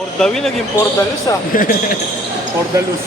Pordawi naging Pordalus ah. Pordalus.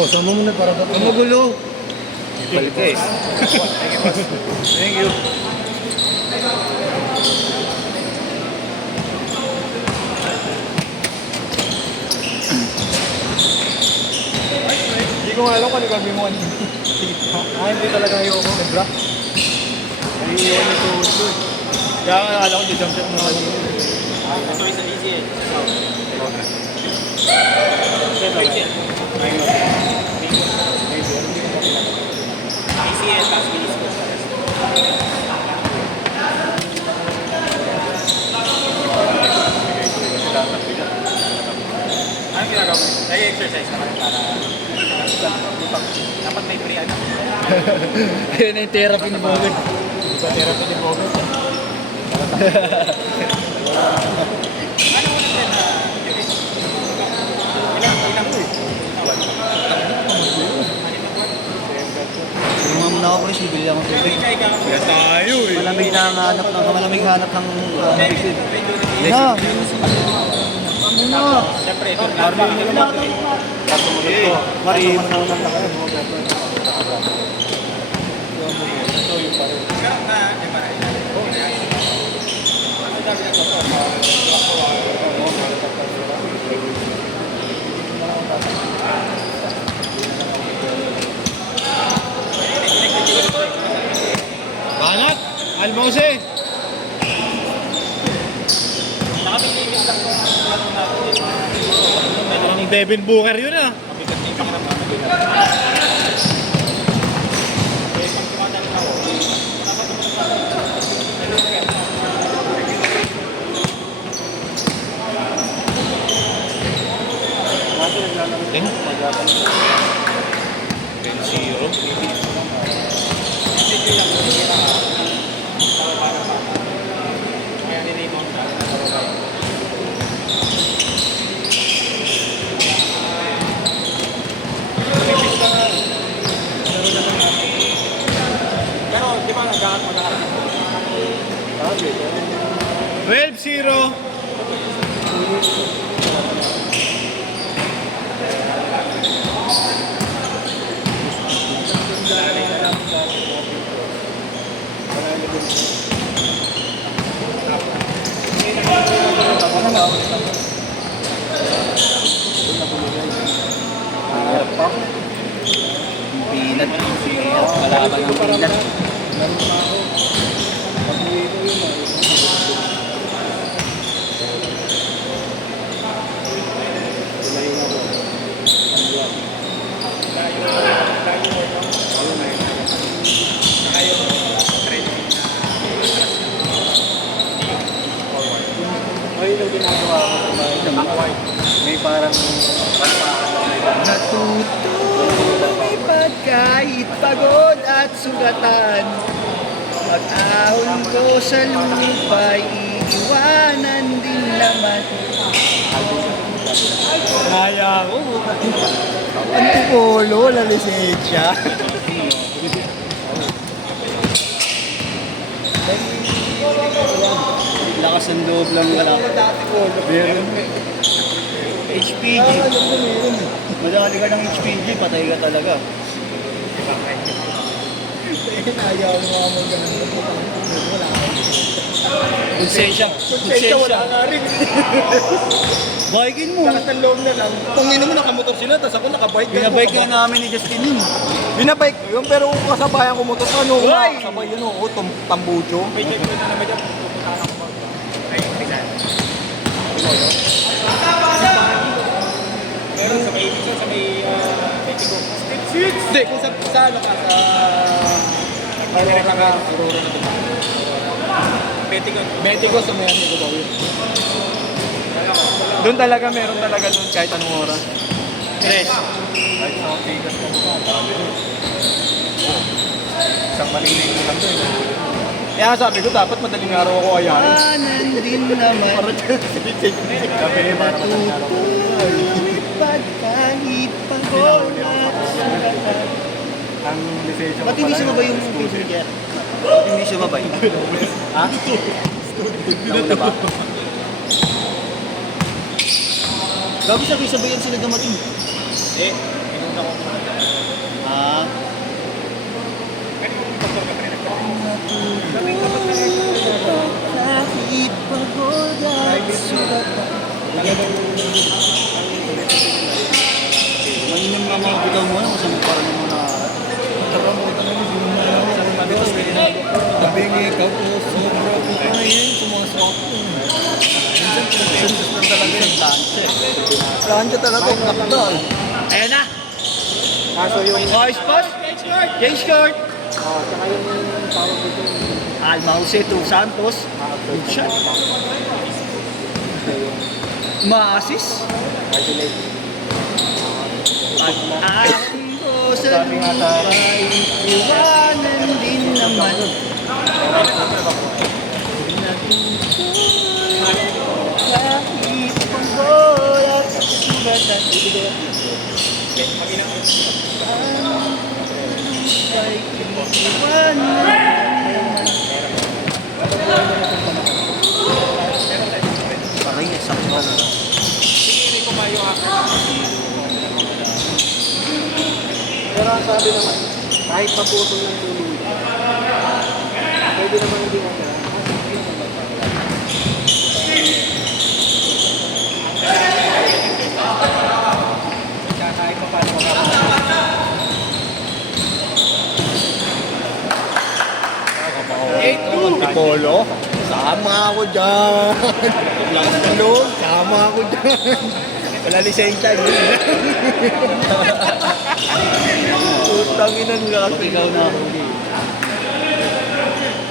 Oh, sama mo na para dapat. Ang magulo. Balik ka eh. Thank you. Hindi ko nga alam kung ano gagawin mo kanina. Hindi talaga ayoko. Nebra. Ay, iwan yung tuhod ko. Kaya nga alam ko, jump shot mo kanina. Ito isa easy eh. Easy eh, tapos bilis ko. Anong ginagawa mo? Ay, exercise naman para dapat may pre ano. Ayun na yung therapy ni Bogart. Sa therapy ni Bogart. Ano mo natin na Tulungan mo na ako, Chris. Bibili ako ng tubig. Kaya tayo eh. Malamig na hanap ng visit. Na! Ano na? Siyempre, ito Marlon mo naman. Marlon mo naman tayo. Banat! Almose! Ang Devin Booker yun ah. Pero, di ba nagkakat mo na 12-0. Pinat. Malaban ng pinat. Ay, yung ginagawa ko sa bahay. May parang Natutulipad kahit pagod at sugatan. Pag-ahon ko sa lupa'y iiwanan din naman. kaya ko. Antipolo, la lisensya. Lakas ng loob lang wala. Meron. HPG. Madali ka ng HPG, patay ka talaga. Ayaw mo mo ka ng lisensya. Wala nga rin. Bikin mo. Lakas ng loob na lang. Pangino mo nakamotor sila, tapos ako nakabike. Binabike ka namin ni Justin yun. Binabike ko yun, pero kung kasabayan ko motor, ano, Hoy! kasabay yun, tambucho. May check ko na naman dyan. Pupuntahan ako mag... Ay, isa. Meron sa may Ibiza, sa may Mexico. Hindi, kung sa ano ka, sa Aurora ka, Aurora na doon. Mexico. Mexico, sa may ano ko ba yun? Doon talaga, meron talaga doon kahit anong oras. Tres. Kahit sa Vegas ka mo ba? Isang maliling ko lang doon. Kaya sabi ko, dapat madaling araw ako ayarin. Kanan din naman. Sabi niya, para madaling araw ako. Natutulipad kahit pagod at sugatan. Ang lisensya Ba't hindi sumabay yung passenger? Ba't hindi sumabay? Ha? Nauna ba? Gabi sabay-sabay yan sila dumating. Eh, pinunta ko muna dyan. Ah, kahit pagod at sugatan. Maninom nga mga bitaw mo na, masama para naman na... Sabi nga ikaw po, sobra po kayo, sumasok po. Minsan talaga yung plancha. Plancha talaga yung nakdal. Ayan na! Kaso yung... Voice post! Change court! Tsaka yung tawag dito. Almause to Santos. Good shot. Ma-assist. At aking ko sa lupa'y iwanan din naman. Kahit pagod at sugatan. Ay iwanan. Parehas ako. Hindi ko mayo ako. Pero ang sabi naman, kahit maputol ng tulog, pwede naman hindi mo Kahit pa paano ako. Polo, sama ako dyan. Ano? Sama ako dyan. Wala lisensya dyan. Utangin ang lahat. Ikaw na ako.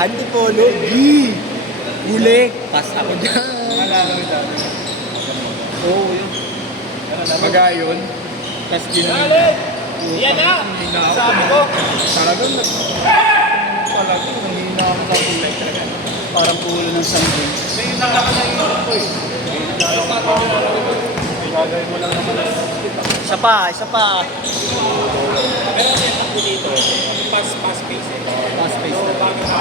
Antipolo, G. Huli. Pas ako dyan. Oo, yun. Magayon. Tas Yan na! Sabi ko. Talagang nanghina ako sa kulay talaga. Parang pulo ng sandin. May nalaman na yun ko eh. Gagawin mo lang naman. Isa pa, isa pa. Pero may ako dito, pass pace eh. Pass space na. Bago na.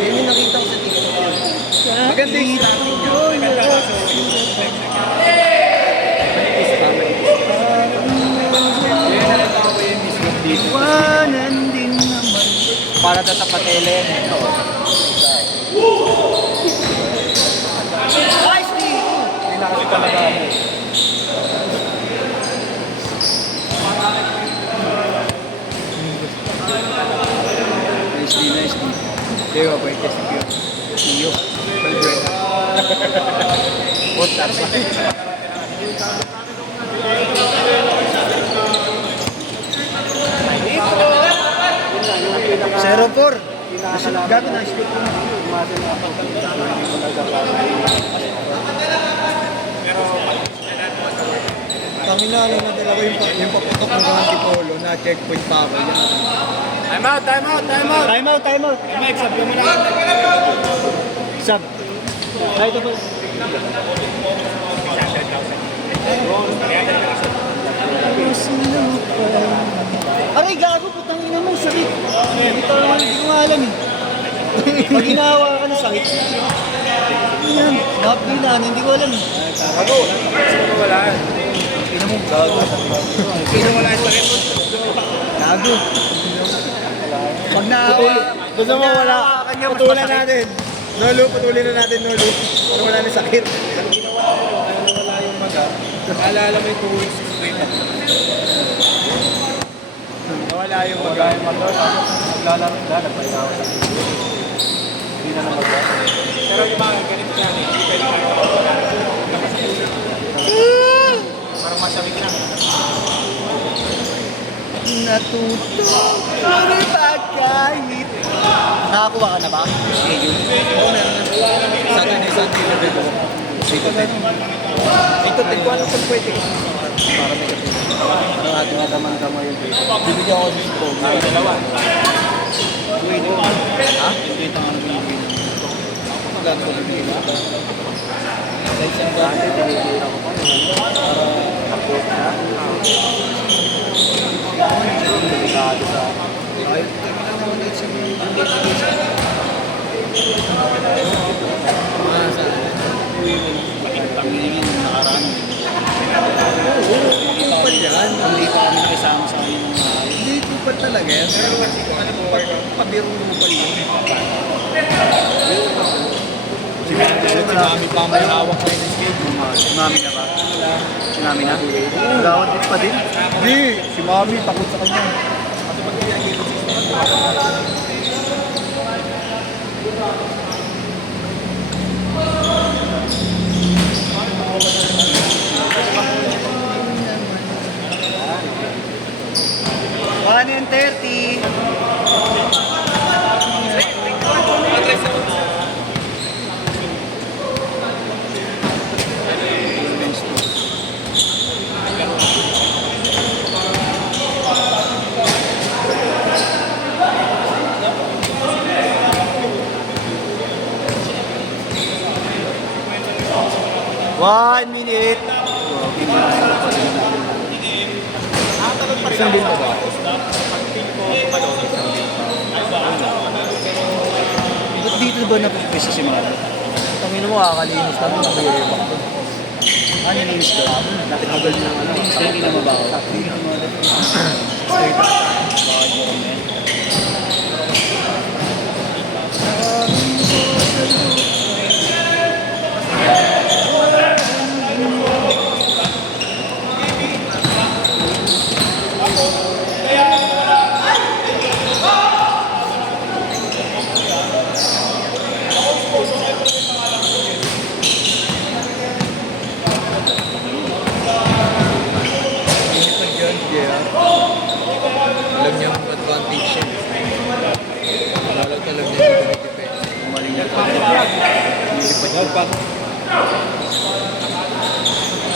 Yun yung nakita ko sa TikTok. Maganda yung Iwanan din naman. Para daw sa patele. Nice D! Hindi na kasi talaga ako. Nice D, nice D. Di ba po ito si Pio? Iyo. Botar pa. 0-4. Gago na split mo. Kami na lang natin ako yung paputok ng Antipolo na checkpoint pa ako. Yan. Time out, time out, time out! Time out, time out. Mike, sabi mo na. Sub. Ay, ito po. Aray, gago, putang ina mo, sakit. Ito naman, hindi ko nga alam eh. Pag ginawa ka na sakit. Yan, mapilan, hindi ko alam eh. Ako, sino wala? Ina mo, gago. Sino wala yung sakit mo? Gago. Pag naawa, Gusto mo wala? Putulan natin. Nolo, putulin na natin, Nolo. Para wala na sakit. Wala yung maga. Naalala mo yung 2 weeks straight. Nawala yung maga. Tapos naglalaro na, nagpahinga ako sa hindi na namaga. Pero yung mga ganito na, hindi pwede kayo. Parang masyamig lang. natutong lumipad kahit. Nakakuha ka na ba? Schedule? Oo, meron na. Saturday, Sunday na rin. 8 to 10 ko alam kung pwede. Para may kapit. Para ating nadaman-dama yun. Bibigyan ko sa Spoke. Ay, dalawa. Wait. Ha? Hindi ito nga nabibigyan. Magkano ko nabibigyan? 7 isang Dati, tinitira ko pa yun. Approach na. Delikado sa... Ayun, kami lang naman dito sa mga pamilingin ng nakaraan. Kupad yan. Hindi pa kami nakisama sa kanya ng mahal. Hindi kupad talaga yan. Pero ano po, pabirong kupad yun. Si Mami pa may hawak na yung schedule. Mami na ba? Si Mami na? Gawad din pa din? Hindi, si Mami takot sa kanya. One and 30. One minute. Isang din ba? Ba't dito ba napupwesa si Mami? Tangin mo, kakalinis lang. Ano yung miss ko? Tinagal niya ng ano. Hindi na mabaho. Straight up. Bakit mo kami? Alam niya ang advantage yun. Alam niya yung defense. Umaling na.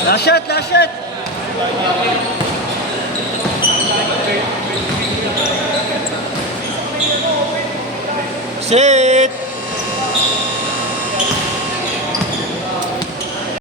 Last shot! Last shot! Save!